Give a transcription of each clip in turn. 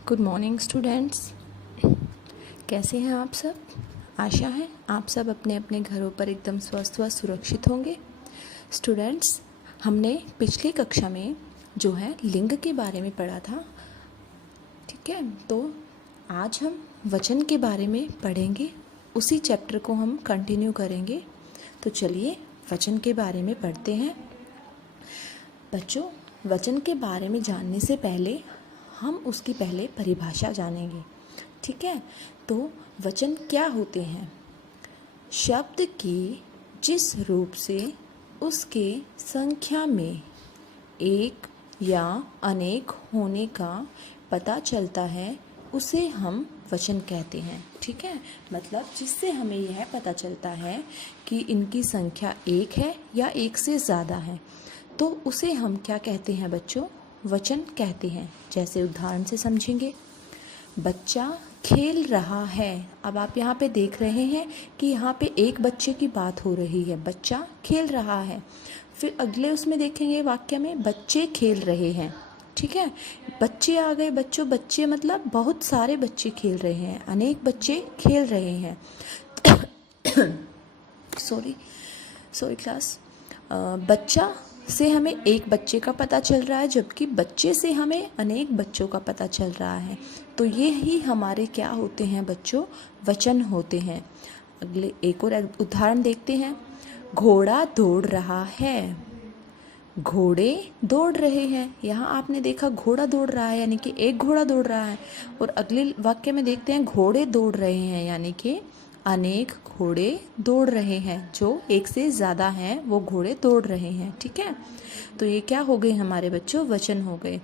Good morning students. कैसे हैं आप सब? आशा है आप सब अपने अपने घरों पर एकदम स्वस्थ व सुरक्षित होंगे। स्टूडेंट्स, हमने पिछली कक्षा में जो है लिंग के बारे में पढ़ा था, ठीक है। तो आज हम वचन के बारे में पढ़ेंगे, उसी चैप्टर को हम कंटिन्यू करेंगे। तो चलिए वचन के बारे में पढ़ते हैं। बच्चों, वचन के बारे में जानने से पहले हम उसकी पहले परिभाषा जानेंगे, ठीक है। तो वचन क्या होते हैं? शब्द की जिस रूप से उसके संख्या में एक या अनेक होने का पता चलता है उसे हम वचन कहते हैं, ठीक है। मतलब जिससे हमें यह पता चलता है कि इनकी संख्या एक है या एक से ज़्यादा है, तो उसे हम क्या कहते हैं बच्चों? वचन कहते हैं। जैसे उदाहरण से समझेंगे। बच्चा खेल रहा है। अब आप यहाँ पे देख रहे हैं कि यहाँ पे एक बच्चे की बात हो रही है, बच्चा खेल रहा है। फिर अगले उसमें देखेंगे वाक्य में बच्चे खेल रहे हैं, ठीक है। बच्चे आ गए बच्चों, बच्चे मतलब बहुत सारे बच्चे खेल रहे हैं, अनेक बच्चे खेल रहे हैं। Sorry class. बच्चा से हमें एक बच्चे का पता चल रहा है, जबकि बच्चे से हमें अनेक बच्चों का पता चल रहा है। तो ये ही हमारे क्या होते हैं बच्चों? वचन होते हैं। अगले एक और उदाहरण देखते हैं। घोड़ा दौड़ रहा है। घोड़े दौड़ रहे हैं। यहाँ आपने देखा घोड़ा दौड़ रहा है यानी कि एक घोड़ा दौड़ रहा है। और अगले वाक्य में देखते हैं घोड़े दौड़ रहे हैं यानी कि अनेक घोड़े दौड़ रहे हैं, जो एक से ज़्यादा हैं वो घोड़े दौड़ रहे हैं, ठीक है। तो ये क्या हो गए हमारे बच्चों? वचन हो गए।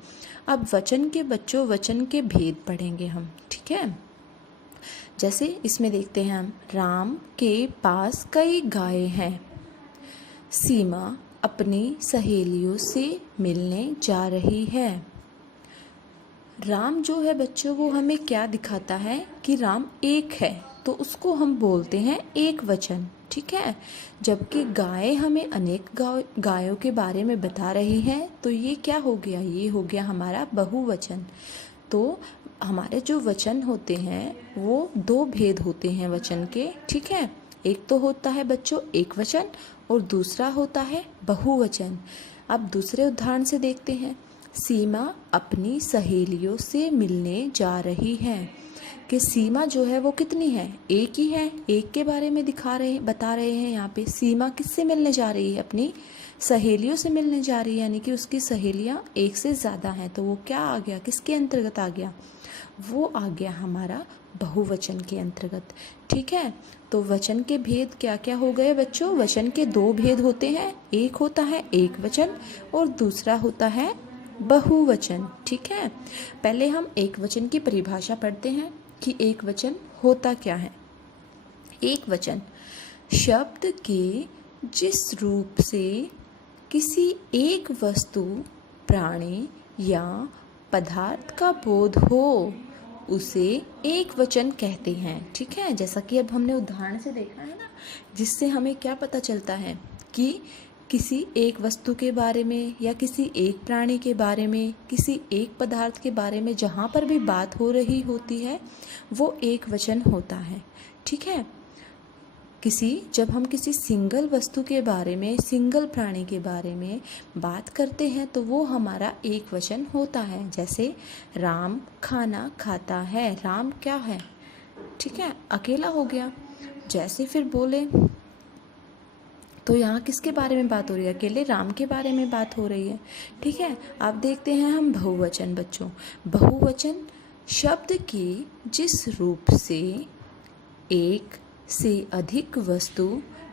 अब वचन के बच्चों वचन के भेद पढ़ेंगे हम, ठीक है। जैसे इसमें देखते हैं हम, राम के पास कई गाय हैं। सीमा अपनी सहेलियों से मिलने जा रही है। राम जो है बच्चों वो हमें क्या दिखाता है कि राम एक है, तो उसको हम बोलते हैं एक वचन, ठीक है। जबकि गाय हमें अनेक गायों के बारे में बता रही है, तो ये क्या हो गया? ये हो गया हमारा बहुवचन। तो हमारे जो वचन होते हैं वो दो भेद होते हैं वचन के, ठीक है। एक तो होता है बच्चों एक वचन और दूसरा होता है बहुवचन। अब दूसरे उदाहरण से देखते हैं। सीमा अपनी सहेलियों से मिलने जा रही है। कि सीमा जो है वो कितनी है? एक ही है, एक के बारे में बता रहे हैं यहाँ पे। सीमा किससे मिलने जा रही है? अपनी सहेलियों से मिलने जा रही है, यानी कि उसकी सहेलियाँ एक से ज़्यादा हैं। तो वो क्या आ गया? किसके अंतर्गत आ गया? वो आ गया हमारा बहुवचन के अंतर्गत, ठीक है। तो वचन के भेद क्या क्या हो गए बच्चों? वचन के दो भेद होते हैं, एक होता है एक वचन और दूसरा होता है बहुवचन, ठीक है। पहले हम एक वचन की परिभाषा पढ़ते हैं कि एक वचन होता क्या है। एक वचन शब्द के जिस रूप से किसी एक वस्तु, प्राणी या पदार्थ का बोध हो उसे एक वचन कहते हैं, ठीक है। जैसा कि अब हमने उदाहरण से देखा है ना, जिससे हमें क्या पता चलता है कि किसी एक वस्तु के बारे में या किसी एक प्राणी के बारे में, किसी एक पदार्थ के बारे में जहाँ पर भी बात हो रही होती है वो एक वचन होता है, ठीक है। जब हम किसी सिंगल वस्तु के बारे में, सिंगल प्राणी के बारे में बात करते हैं तो वो हमारा एक वचन होता है। जैसे राम खाना खाता है। राम क्या है? ठीक है, अकेला हो गया। जैसे फिर बोले तो यहाँ किसके बारे में बात हो रही है? अकेले राम के बारे में बात हो रही है, ठीक है। अब देखते हैं हम बहुवचन बच्चों। बहुवचन शब्द के जिस रूप से एक से अधिक वस्तु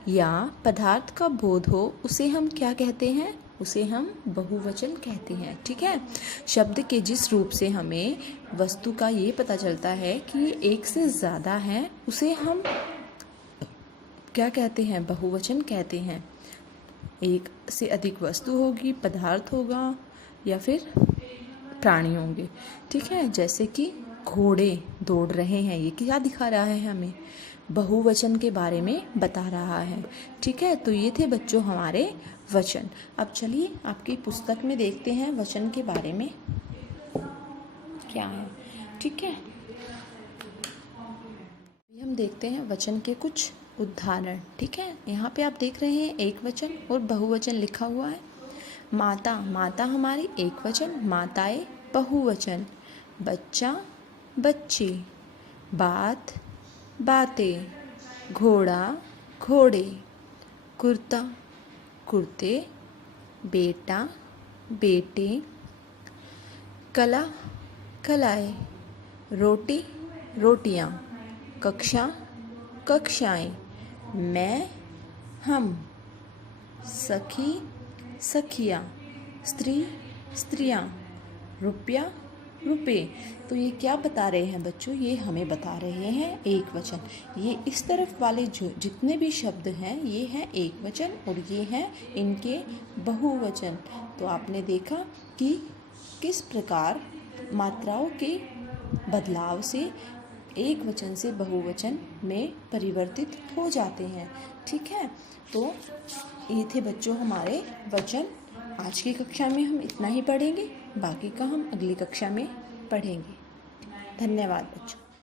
या पदार्थ का बोध हो उसे हम क्या कहते हैं? उसे हम बहुवचन कहते हैं, ठीक है। शब्द के जिस रूप से हमें वस्तु का ये पता चलता है कि एक से ज़्यादा है, उसे हम क्या कहते हैं? बहुवचन कहते हैं। एक से अधिक वस्तु होगी, पदार्थ होगा या फिर प्राणी होंगे, ठीक है। जैसे कि घोड़े दौड़ रहे हैं, ये क्या दिखा रहा है? हमें बहुवचन के बारे में बता रहा है, ठीक है। तो ये थे बच्चों हमारे वचन। अब चलिए आपकी पुस्तक में देखते हैं वचन के बारे में क्या है। ठीक है। अभी हम देखते हैं वचन के कुछ उदाहरण। ठीक है, यहाँ पे आप देख रहे हैं एक वचन और बहुवचन लिखा हुआ है। माता, माता हमारी एक वचन, माताएं बहुवचन। बच्चा, बच्चे। बात, बातें। घोड़ा, घोड़े। कुर्ता, कुर्ते। बेटा, बेटे। कला, कलाएं। रोटी, रोटियां। कक्षा, कक्षाएं। मैं, हम। सखी, सखियां। स्त्री, स्त्रियां। रुपया, रुपए। तो ये क्या बता रहे हैं बच्चों? ये हमें बता रहे हैं एक वचन। ये इस तरफ वाले जो जितने भी शब्द हैं ये हैं एक वचन और ये हैं इनके बहुवचन। तो आपने देखा कि किस प्रकार मात्राओं के बदलाव से एक वचन से बहुवचन में परिवर्तित हो जाते हैं। ठीक है, तो ये थे बच्चों हमारे वचन। आज की कक्षा में हम इतना ही पढ़ेंगे, बाकी का हम अगली कक्षा में पढ़ेंगे। धन्यवाद बच्चों।